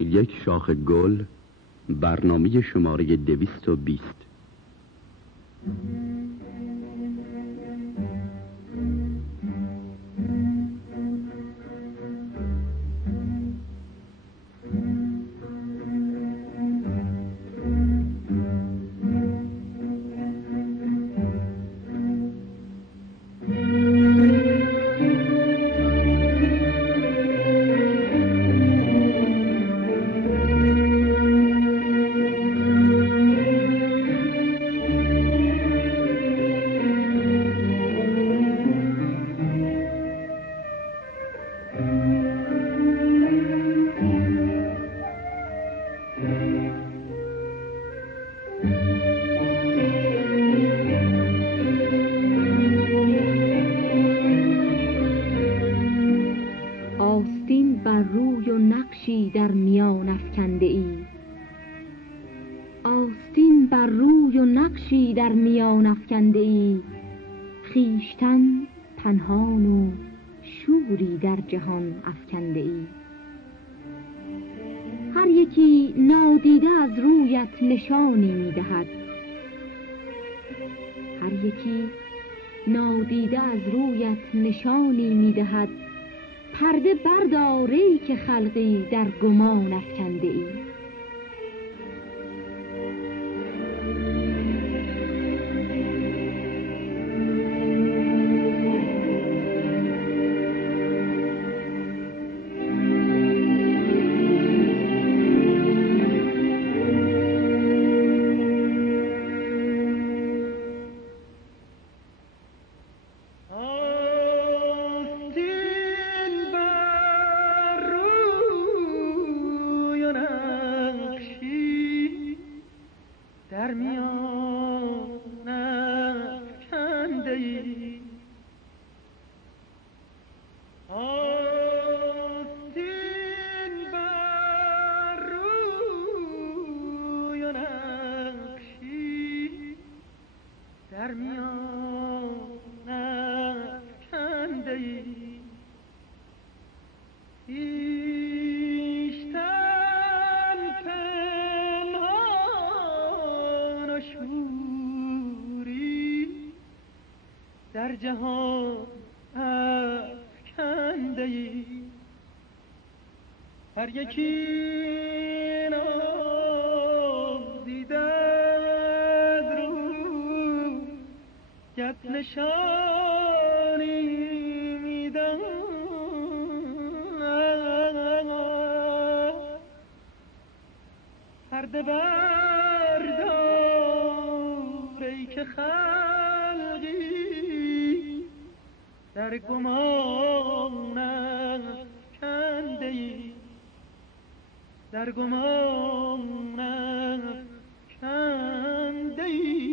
یک شاخ گل، برنامه شماره 220. آستین بر روی و نقشی در میان افکنده ای، آستین بر روی و نقشی در میان افکنده ای، خویشتن پنهان و شوری در جهان افکنده ای. هر یکی نادیده از رویت نشانی می‌دهد، هر یکی نادیده از رویت نشانی می‌دهد. پرده بردار ای که خلقی در گمان افکنده ای. در میان افکنده ای، آستین بر روی و نقشی در میان افکنده ای. در جهان افکنده ای. هر یکی نادیده از رویت نشانی می‌دهد. پرده بردار ای که خلقی در گمان افکنده ای، در گمان افکنده ای.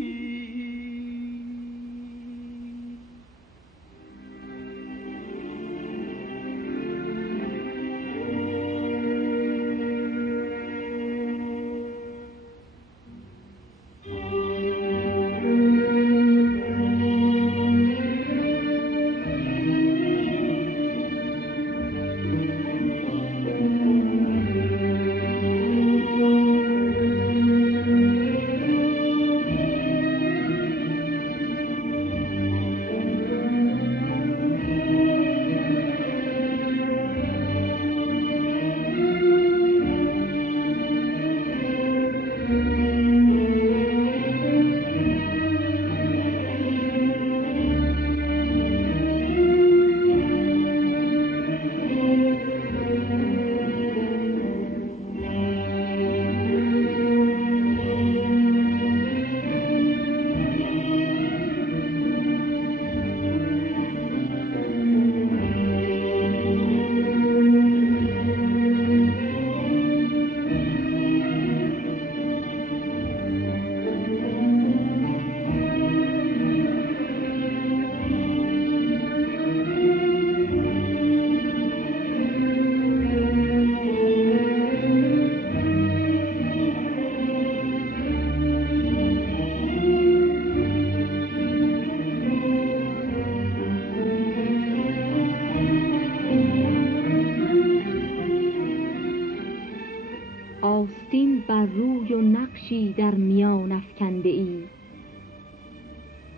آستین بر روی و نقشی در میان افکنده ای.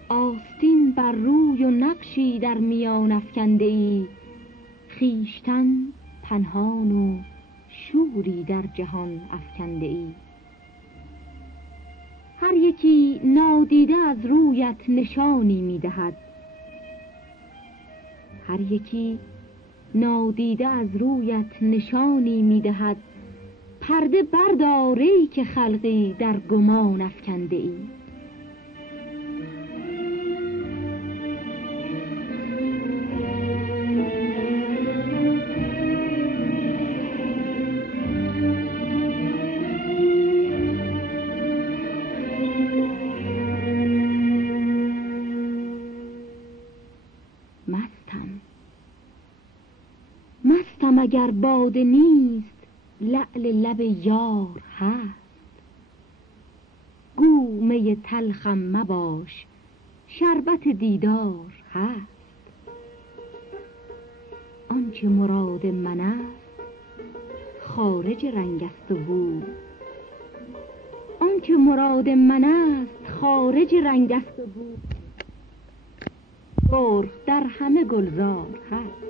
آستین بر روی و نقشی در میان افکنده ای. خویشتن پنهان و شوری در جهان افکنده ای. هر یکی نادیده از رویت نشانی می‌دهد. هر یکی نادیده از رویت نشانی می‌دهد. پرده بردار ای که خلقی در گمان افکنده ای. مستم اگر باده نیست لعل لب یار هست. گو می تلخم مباش شربت دیدار هست. آنچه مراد من است خارج رنگ است و بو. آنچه مراد من است خارج رنگ است و بو. سرخ در همه گلزار هست.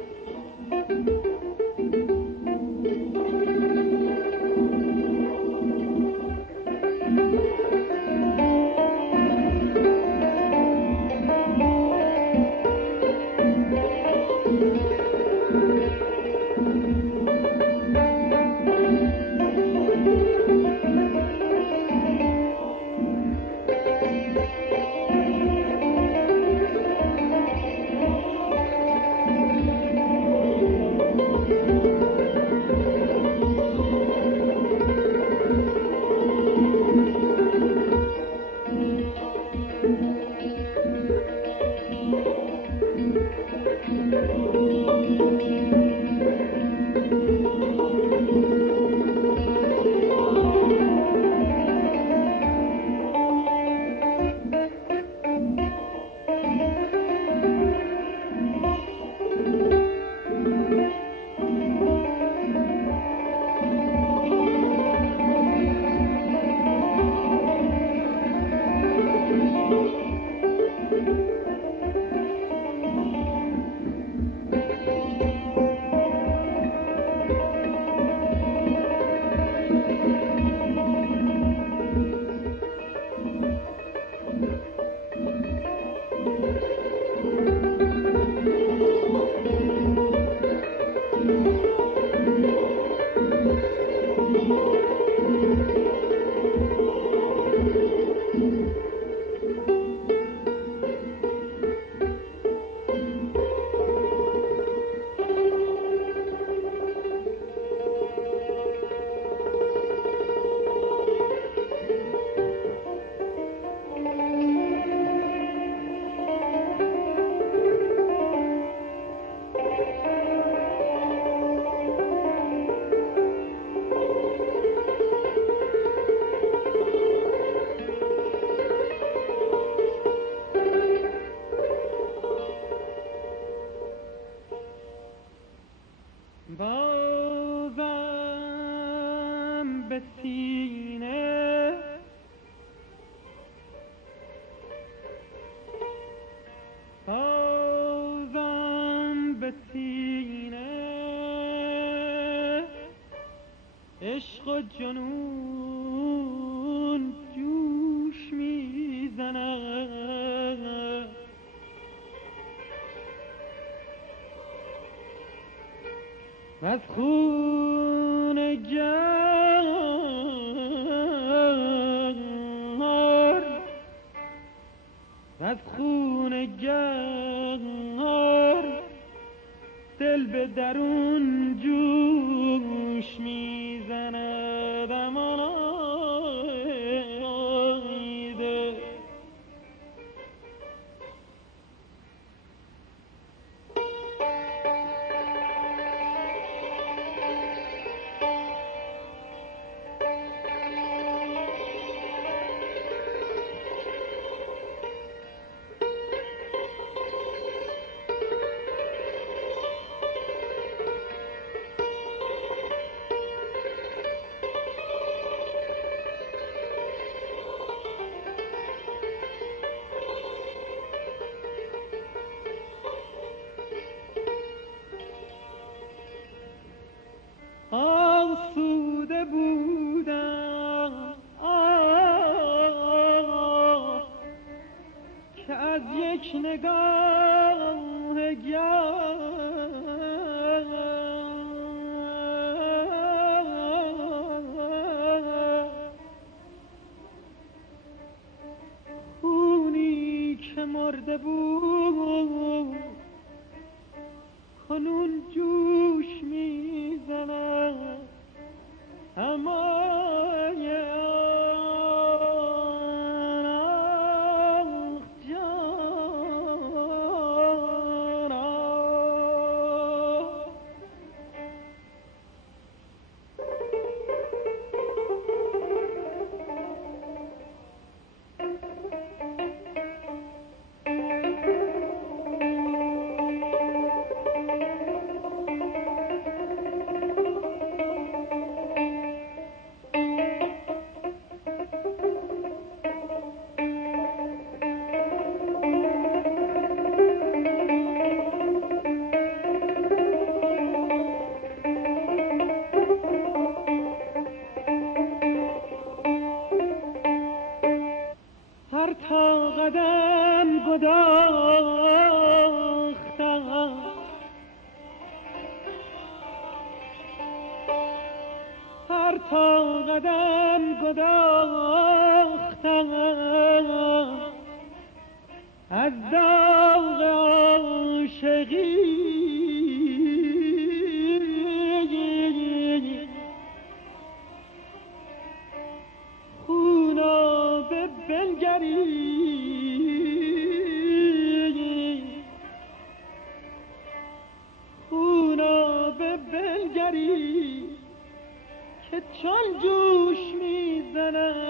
بازم به سینه بازم به سینه عشق و جنون جوش میزند. از خون گهر از خون گهر دل به درون جوش میزند. امان کرده بود کنون جوش میزند اما از داغ عاشقی خونابه بنگری که چون جوش میزند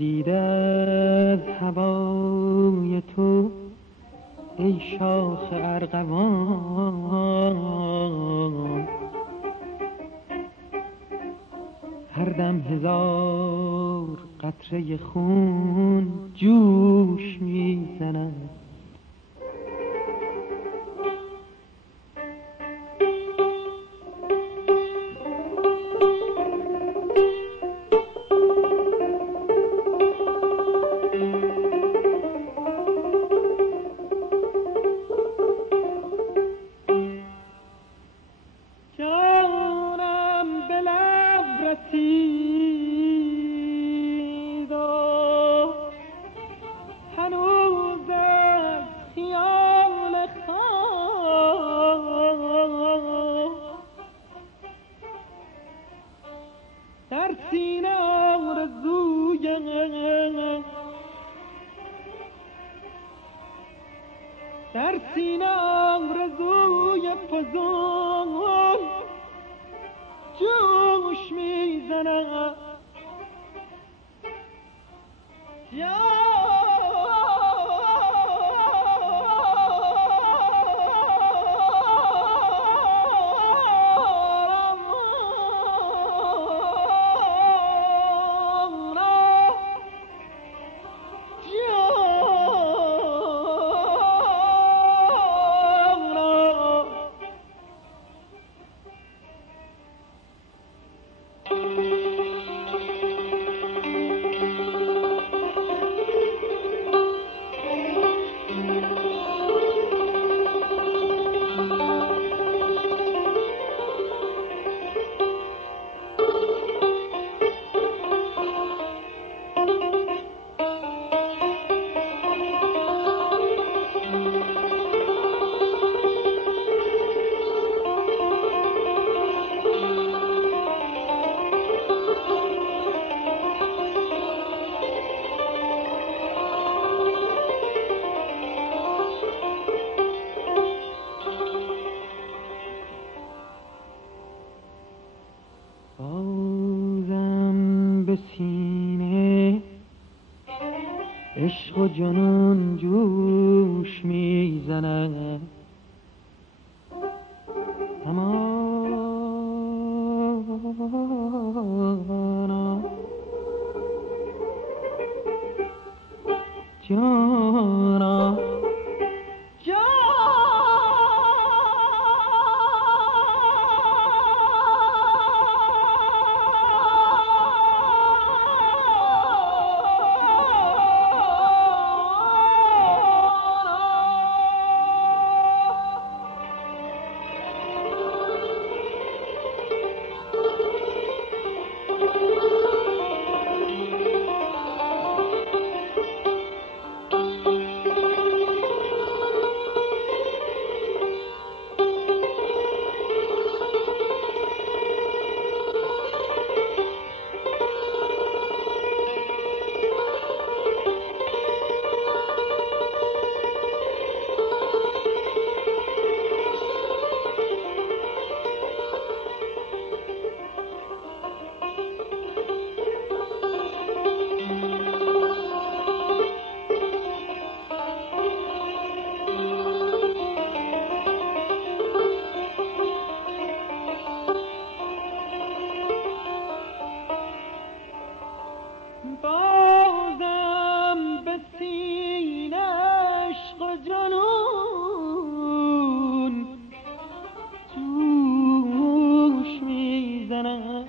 دیده از هوای تو ای شاخ ارغوان، هر دم هزار قطره خون جوش میزند. سینم رزوی فزون جوش میزنم عشق و جنون جوش میزنه همانا جانا بازم به سینه عشق و جنون جوش میزنم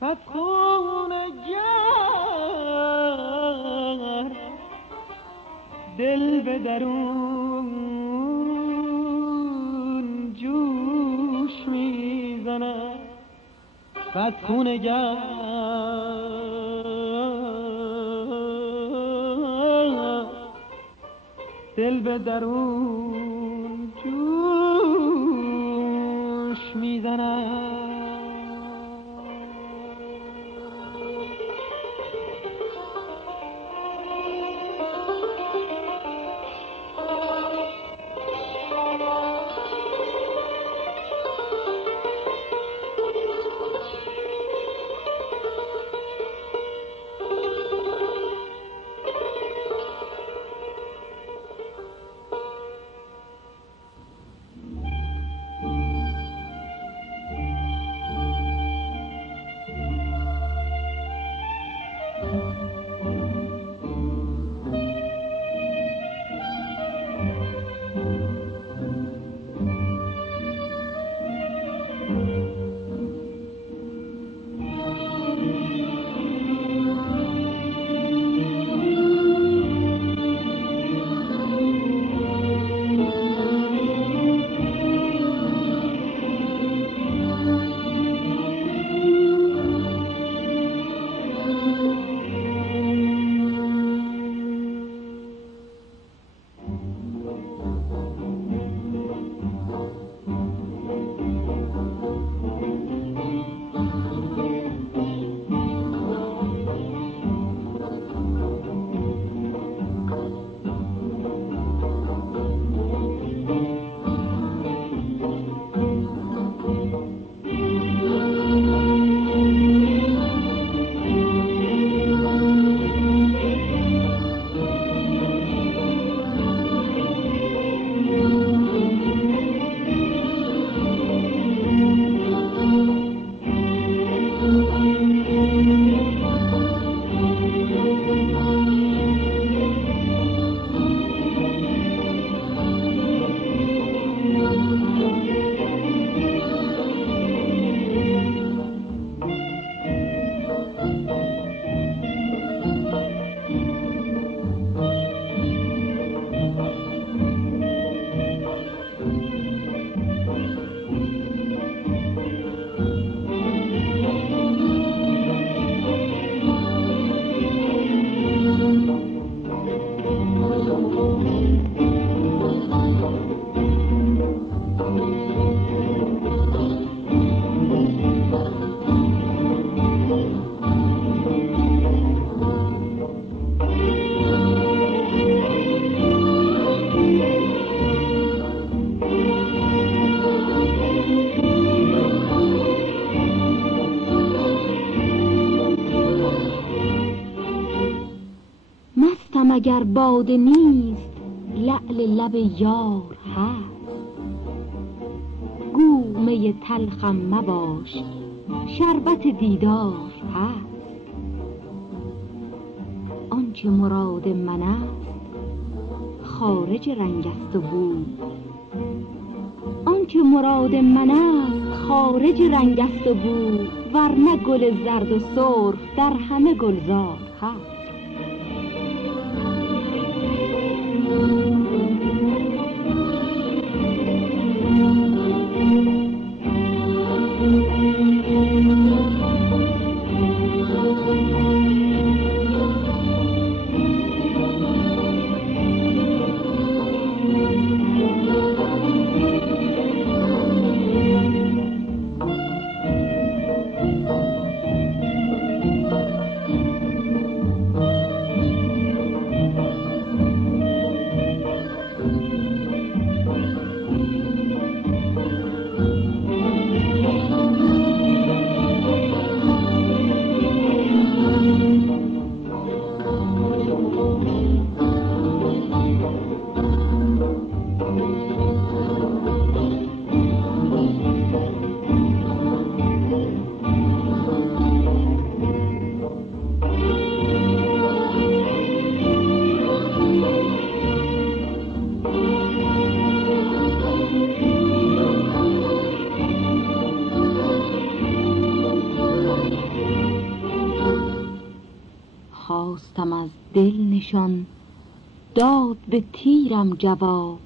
پس خون گر دل به درون جوش میزنم پس خون گر دل به درون جوش میزنم پرسم اگر باده نیست لعل لب یار هست. گو می تلخم مباش شربت دیدار هست. آنچه مراد من است خارج رنگ است و بو. آنچه مراد من است خارج رنگ است و بو. ورنه گل زرد و سرخ در همه گلزار هست. خواستم از دل نشان داد به تیرم جواب.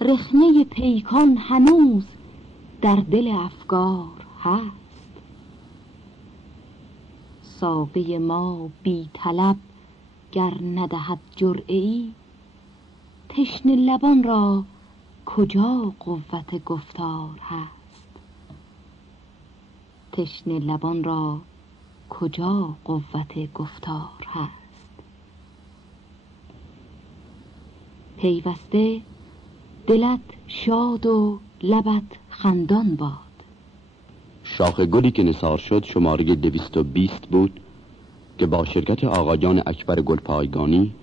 رخنه پیکان هنوز در دل افگار هست. ساقی ما بی طلب گر ندهد جرعه ای. تشنه لبان را کجا قوت گفتار هست. تشنه لبان را کجا قوت گفتار هست. پیوسته دلت شاد و لبت خندان باد. شاخ گلی که نثار شد شماره 220 بود که با شرکت آقایان اکبر گلپایگانی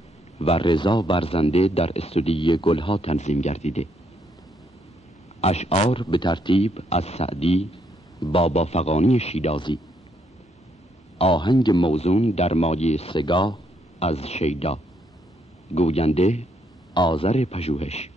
و رضا ورزنده در استودیوی گلها تنظیم گردیده. اشعار به ترتیب از سعدی، بابا فغانی شیرازی. آهنگ موزون در مایه سگاه از شیدا. گوینده آذر پژوهش.